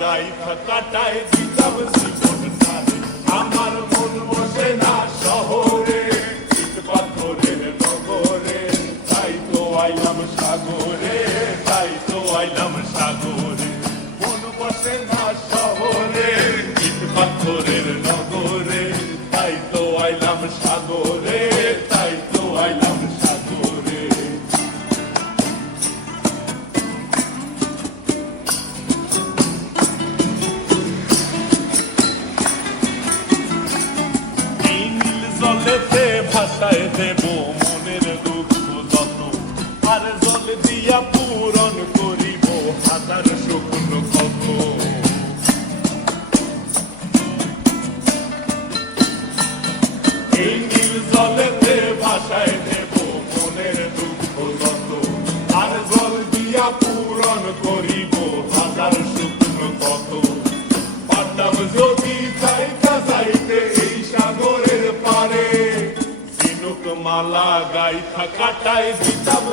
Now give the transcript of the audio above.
গাইথা কাটায় দিতাম জীবনটারে। আমার মন বসে না শহরে, ইট পাথরের নগরে, তাই তো আইলাম সাগরে, তাই তো আইলাম সাগরে। মন বসে না শহরে, ইট পাথরের নগরে, তাই তো আইলাম সাগরে, তাই তো আইলাম সাগরে। এই নীল জলেতে ভাসায় দেব মনের দুঃখ যত, আর জল দিয়া পূরণ করিব হাজার শুকনো ক্ষত। এই নীল জলেতে ভাসায় দেব মনের দুঃখ যত, আর জল দিয়া পূরণ করিব হাজার শুকনো ক্ষত। পারতাম যদি চাইতা চাইতে এই সাগরের পারে, ঝিনুক মালা গাইথা কাটায় দিতাম